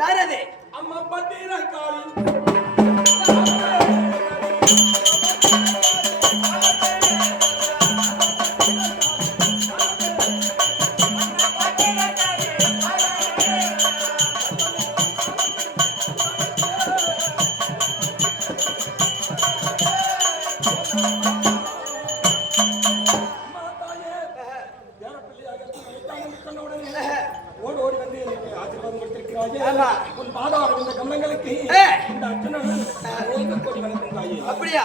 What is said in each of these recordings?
யாரது? அம்மா பட்டீர காளி. உன் பாதாள இந்த கமலங்களுக்கு இந்த அர்ச்சனை கோடி வணக்கம் தாயே. அப்படியா?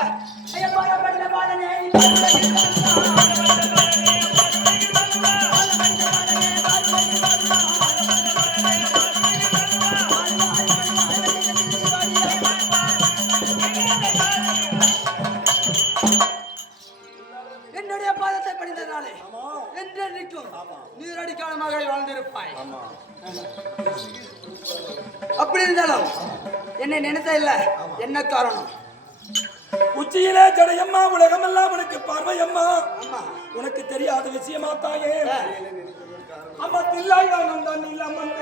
என்னுடைய பாதத்தை படித்ததாலே என்றென்றைக்கும் நீரடி காலமாக வாழ்ந்திருப்பாய். அப்படி இருந்தாலும் என்னை நினைத்த இல்ல, என்ன காரணம்? உச்சியிலே ஜடையம்மா, உலகமெல்லாம் உனக்கு பார்வையம்மா. உனக்கு தெரியாத விஷயமா தாயே? அம்மா தில்லாய் நான் தான் இல்லாமல்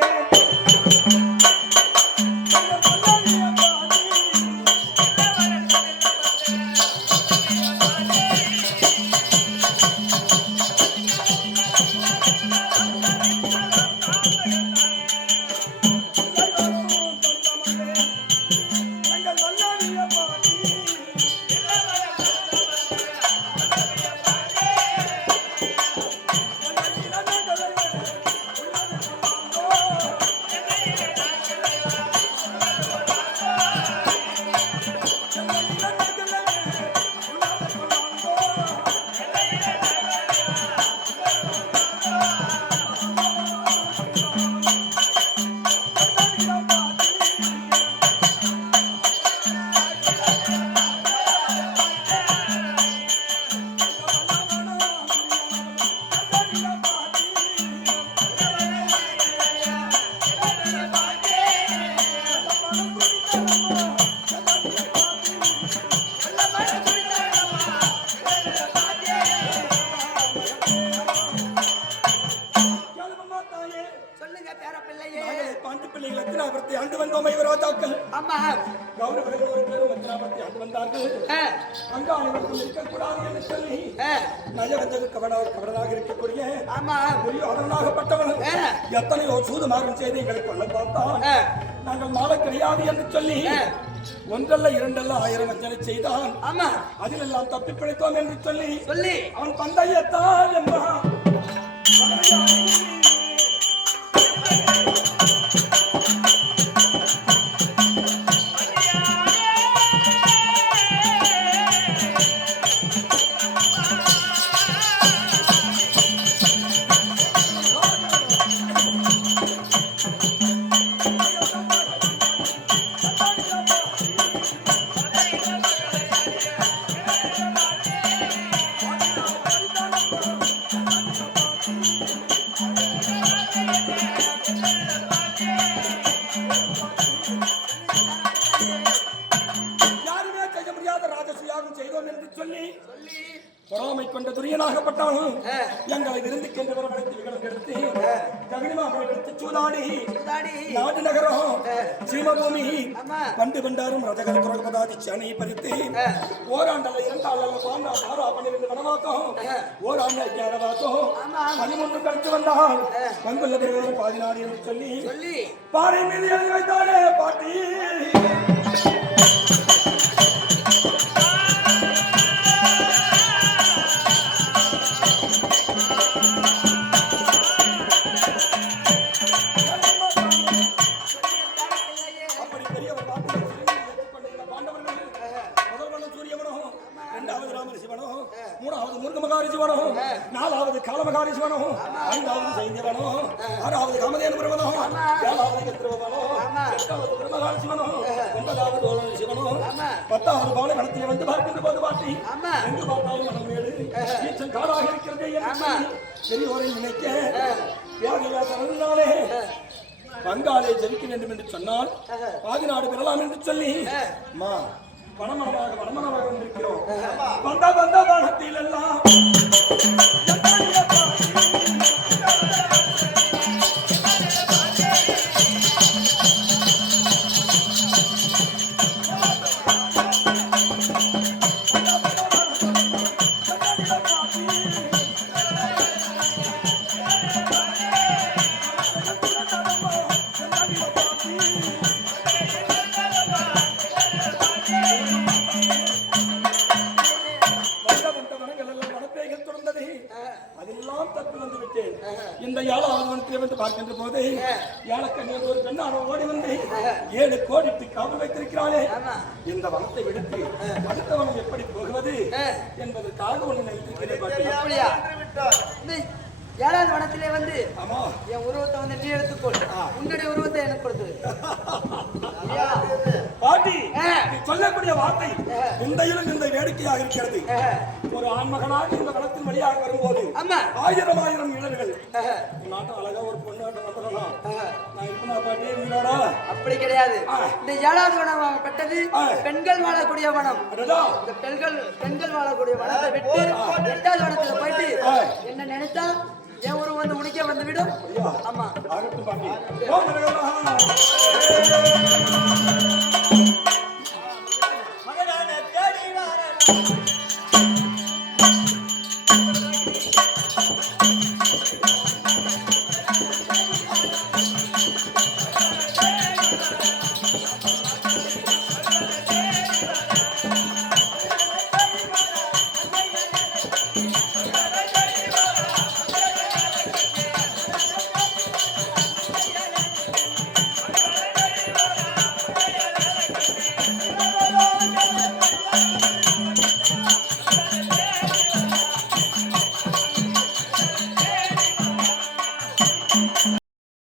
எத்தனையோ சூதுமாறும் செய்திகளை கொள்ள பார்த்தான். நாங்கள் மாலை கிடையாது என்று சொல்லி ஒன்றல்ல இரண்டல்ல 1000 வஞ்சனை செய்தான். அதிலெல்லாம் தப்பி பிழைத்தோம் என்று சொல்லி அவன் பந்தயத்தான் என்பான். பொறாமை கொண்ட துரியனாகப்பட்டாலும் எங்களை விருந்துக்கென்று வரவழைத்து எடுத்து சூதாடி நாடு நகரம் சீமபூமி பண்டு பண்டாரும் ரதகர துறப்பதாதி சனை பறித்து ஓராண்டல்ல 2 ஆண்டல்ல 12 வனவாக்கம் ஓராண்டு 11 வாக்கம் 13 கழித்து வந்தால் பங்குள்ள பிறகு பாதி நாடு என்று சொல்லி பாறை மீது எழுதி வைத்தானே பாட்டி. நாலாவது காலமகாரி சிவனோ, 5வது சைந்தியவனோ, 6வது காமதேனு பிரமனோ, 7வது கத்திரவனோ, 8வது பிரமகாரி சிவனோ, 9வது ஓலன சிவனோ, 10வது பாலை வனத்தில் வந்து பார்க்கின்ற போது பாட்டி எங்கு பார்த்தாலும் மனமேடு ஈச்சன் காடாக இருக்கிறது என்று பெரியோரை நினைக்க வியாதியாசனாலே பங்காளை ஜெயிக்க வேண்டும் என்று சொன்னால் பாதி நாடு பெறலாம் என்று சொல்லி வனமரமாக வந்திருக்கிறோம். வந்த வானத்தில் எல்லாம் இந்த யாழாவனத்தில் வந்து பார்க்கின்ற போது யாழக்கண்ணில் ஒரு பெண்ணான ஓடி வந்து 7 கோடிக்கு காவல் வைத்திருக்கிறாளே. இந்த வனத்தை விடுத்து அடுத்த வனம் எப்படி போகுவது என்பதற்காக ஒண்ணு நினைத்திருக்கிறேன். 7வது வனத்திலே வந்து என் உருவத்தை வந்து நீ எடுத்துக்கொள், உன்னுடைய உருவத்தை எனக்கு கொடுத்து. பாட்டி சொல்லக்கூடிய வார்த்தை இந்த வேடிக்கையாக இருக்கிறது. ஒரு ஆண்மகனாக இந்த வனத்தின் வழியாக வரும்போது 1000 இளவுகள் நாட்டம் அழகா ஒரு பொண்ணாட்டம் வந்துடலாம். நான் இருப்பா பாட்டி உங்களோட அப்படி கிடையாது. இந்த 7வது வனம் பெற்றது பெண்கள் வாழக்கூடிய வனம். இந்த பெண்கள் வாழக்கூடிய வனத்தை விட்டு 8வது வனத்துல போயிட்டு என்ன நினைத்தா என் உருவம் வந்து உனக்கே வந்து விடும். ஆமா ஆகட்டும் பாட்டி.